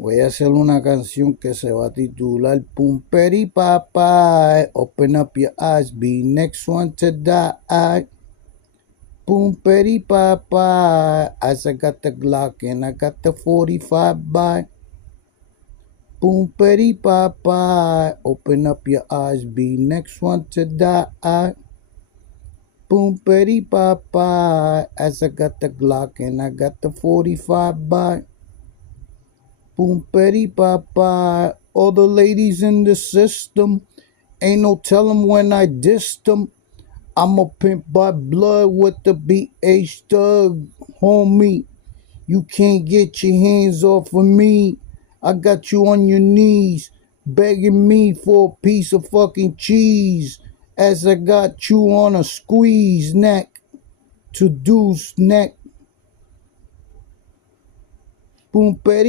Voy a hacer una canción que se va a titular Pum Pery Papa. Open up your eyes, be next one to die. Pum Pery Papa. As I got the Glock and I got the 45 by. Pum Pery Papa. Open up your eyes, be next one to die. Pum Pery Papa. As I got the Glock and I got the 45 by. Boom, Betty, Papa, all the ladies in the system. Ain't no tellin' when I dissed them. I'm a pimp by blood with the BH Thug, homie. You can't get your hands off of me. I got you on your knees, begging me for a piece of fucking cheese. As I got you on a squeeze neck to deuce neck. Boom, Betty.